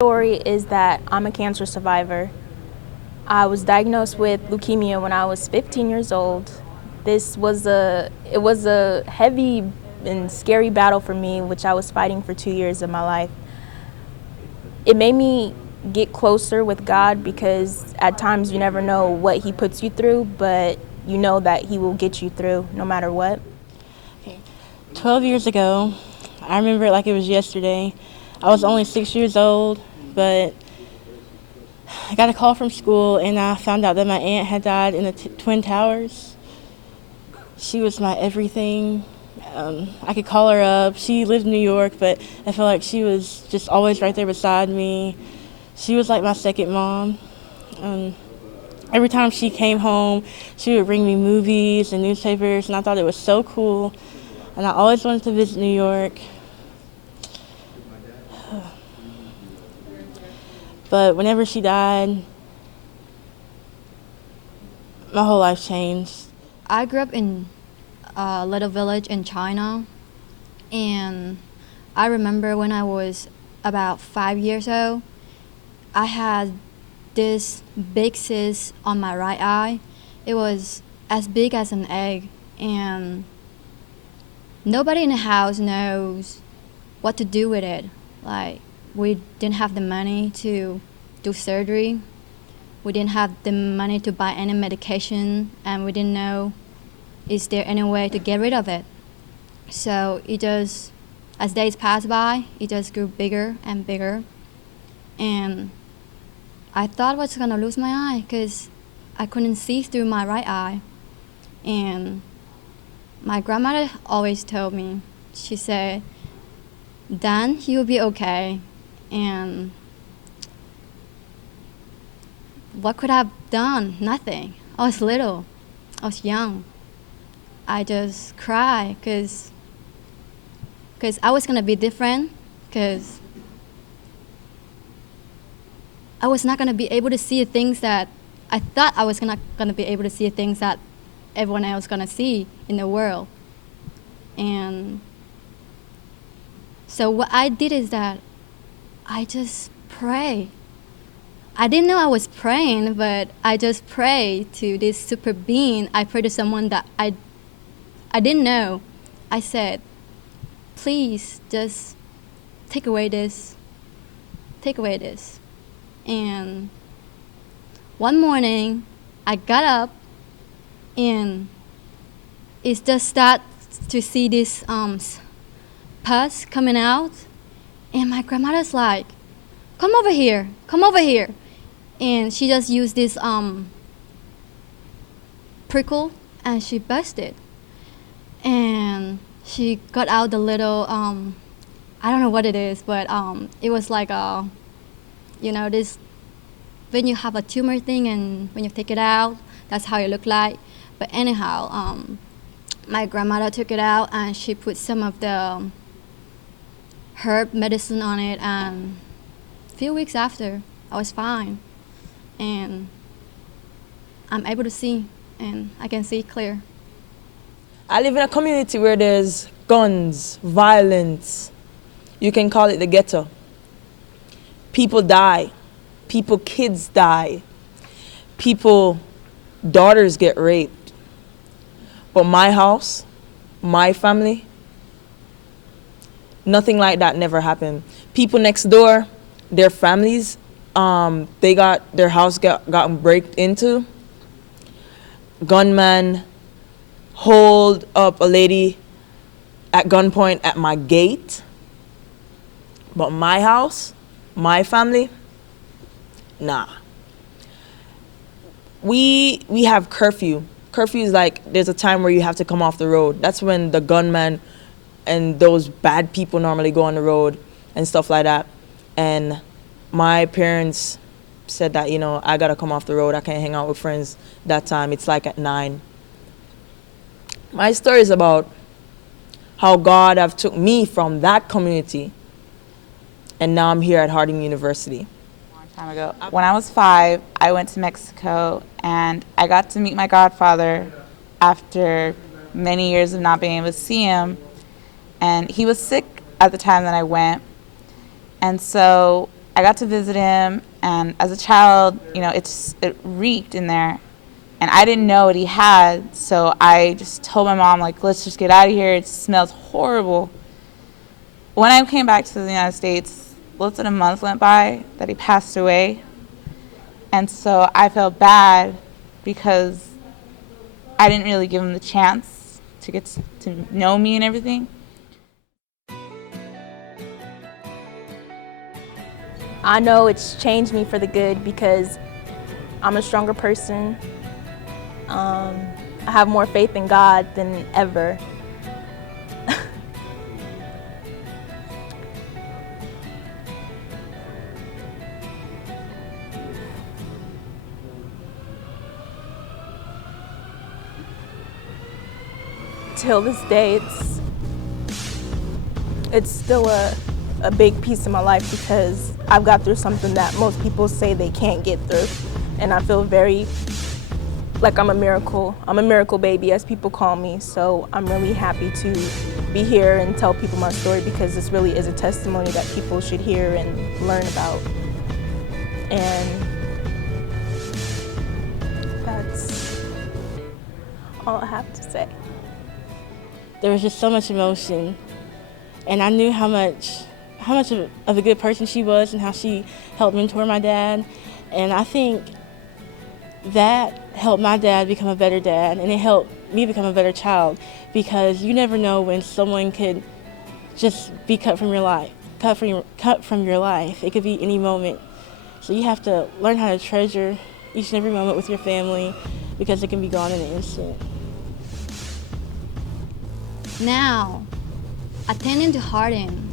Story is that I'm a cancer survivor. I was diagnosed with leukemia when I was 15 years old. It was a heavy and scary battle for me, which I was fighting for 2 years of my life. It made me get closer with God because at times you never know what He puts you through, but you know that He will get you through no matter what. 12 years ago, I remember it like it was yesterday. I was only 6 years old, but I got a call from school and I found out that my aunt had died in the Twin Towers. She was my everything. I could call her up. She lived in New York, but I felt like she was just always right there beside me. She was like my second mom. Every time she came home, she would bring me movies and newspapers, and I thought it was so cool. And I always wanted to visit New York. But whenever she died, my whole life changed. I grew up in a little village in China, and I remember when I was about 5 years old, I had this big cyst on my right eye. It was as big as an egg, and nobody in the house knows what to do with it. Like, we didn't have the money to do surgery. We didn't have the money to buy any medication, and we didn't know is there any way to get rid of it. So it just, as days passed by, it just grew bigger and bigger. And I thought I was gonna lose my eye because I couldn't see through my right eye. And my grandmother always told me, she said, Dan, you'll be okay. And what could I have done? Nothing. I was little. I was young. I just cried because I was going to be different, because I was not going to be able to see things that I thought I was not going to be able to see things that everyone else going to see in the world. And so what I did is that I just pray. I didn't know I was praying, but I just prayed to this super being. I prayed to someone that I didn't know. I said, please just take away this. Take away this. And one morning, I got up and it just started to see this pus coming out. And my grandmother's like, come over here, come over here. And she just used this prickle and she busted. And she got out the little, I don't know what it is, but it was like this, when you have a tumor thing and when you take it out, that's how it looked like. But anyhow, my grandmother took it out and she put some of the herb medicine on it, and a few weeks after, I was fine. And I'm able to see, and I can see clear. I live in a community where there's guns, violence. You can call it the ghetto. People die. Kids die. Daughters get raped. But my house, my family, nothing like that never happened. People next door, their families, they got their house gotten breaked into. Gunman hold up a lady at gunpoint at my gate. But my house, my family, nah. We have curfew. Curfew is like there's a time where you have to come off the road. That's when the gunman and those bad people normally go on the road and stuff like that. And my parents said that, I gotta come off the road. I can't hang out with friends that time. It's like at 9. My story is about how God have took me from that community, and now I'm here at Harding University. A long time ago. When I was 5, I went to Mexico, and I got to meet my godfather after many years of not being able to see him. And he was sick at the time that I went. And so I got to visit him, and as a child, it reeked in there, and I didn't know what he had, so I just told my mom, like, let's just get out of here. It smells horrible. When I came back to the United States, less than a month went by that he passed away, and so I felt bad because I didn't really give him the chance to get to know me and everything. I know it's changed me for the good because I'm a stronger person. I have more faith in God than ever. Till this day, it's still a big piece of my life because I've got through something that most people say they can't get through. And I feel very like I'm a miracle. I'm a miracle baby, as people call me. So I'm really happy to be here and tell people my story because this really is a testimony that people should hear and learn about. And that's all I have to say. There was just so much emotion, and I knew how much of a good person she was and how she helped mentor my dad. And I think that helped my dad become a better dad, and it helped me become a better child because you never know when someone could just be cut from your life. It could be any moment. So you have to learn how to treasure each and every moment with your family because it can be gone in an instant. Now, attending to Harding.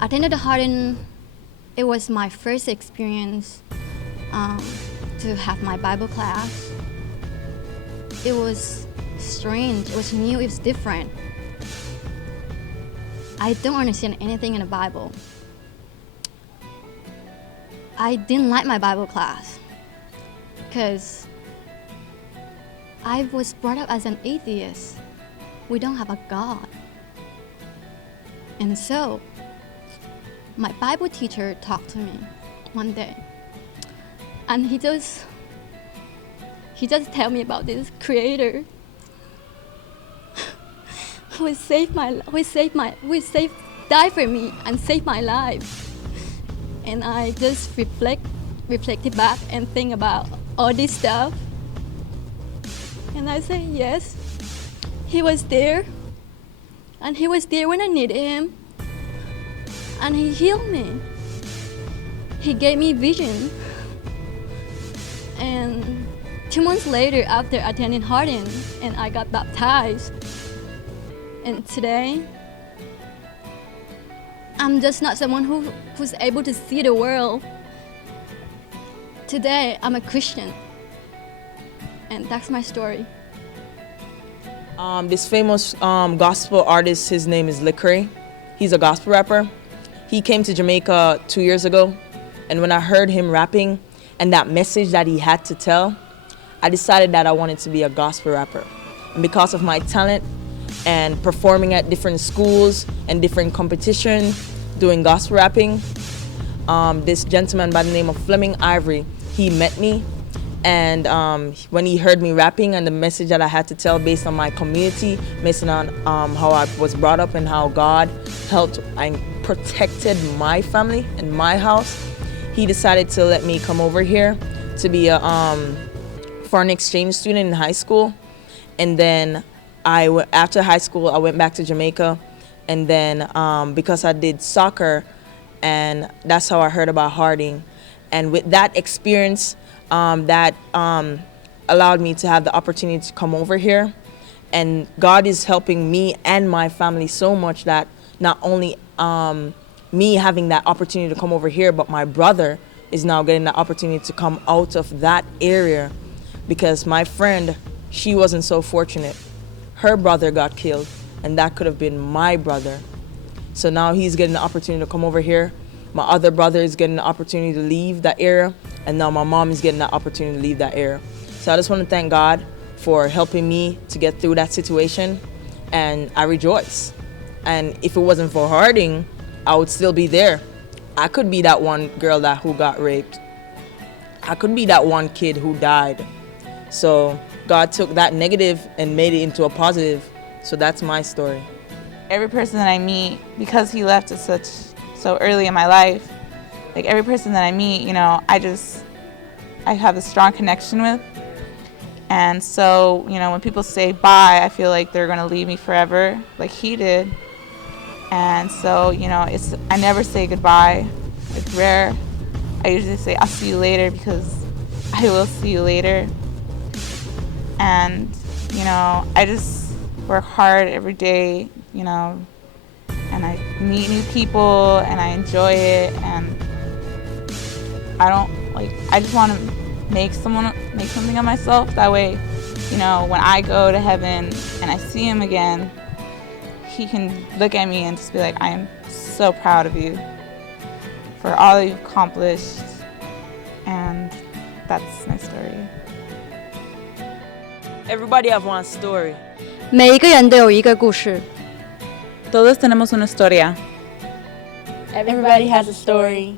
Attending to Harding, it was my first experience to have my Bible class. It was strange, it was new, it was different. I don't understand anything in the Bible. I didn't like my Bible class because I was brought up as an atheist. We don't have a God. And so, my Bible teacher talked to me one day. And he just tell me about this creator who died for me and saved my life. And I just reflected back and think about all this stuff. And I say, yes, he was there. And he was there when I needed him. And he healed me. He gave me vision. And 2 months later, after attending Harding, and I got baptized. And today, I'm just not someone who's able to see the world. Today, I'm a Christian. And that's my story. This famous gospel artist, his name is Lecrae. He's a gospel rapper. He came to Jamaica 2 years ago, and when I heard him rapping and that message that he had to tell, I decided that I wanted to be a gospel rapper. And because of my talent and performing at different schools and different competitions, doing gospel rapping, this gentleman by the name of Fleming Ivory, he met me. And when he heard me rapping and the message that I had to tell based on my community, based on how I was brought up and how God helped and protected my family and my house, he decided to let me come over here to be a foreign exchange student in high school. And then after high school, I went back to Jamaica. And then because I did soccer, and that's how I heard about Harding. And with that experience, that allowed me to have the opportunity to come over here. And God is helping me and my family so much that not only me having that opportunity to come over here, but my brother is now getting the opportunity to come out of that area, because my friend, she wasn't so fortunate. Her brother got killed, and that could have been my brother. So now he's getting the opportunity to come over here. My other brother is getting the opportunity to leave that area, and now my mom is getting the opportunity to leave that area. So I just want to thank God for helping me to get through that situation, and I rejoice. And if it wasn't for Harding, I would still be there. I could be that one girl who got raped. I could be that one kid who died. So God took that negative and made it into a positive. So that's my story. Every person that I meet, because he left at so early in my life, like every person that I meet, you know, I have a strong connection with. And so, you know, when people say bye, I feel like they're going to leave me forever, like he did. And so, you know, I never say goodbye. It's rare. I usually say I'll see you later, because I will see you later. And, you know, I just work hard every day, you know, and I meet new people and I enjoy it, and I just want to make something of myself. That way, you know, when I go to heaven and I see him again, he can look at me and just be like, I am so proud of you for all you've accomplished. And that's my story. Everybody have one story. 每一个人都有一个故事。 Todos tenemos una historia. Everybody has a story.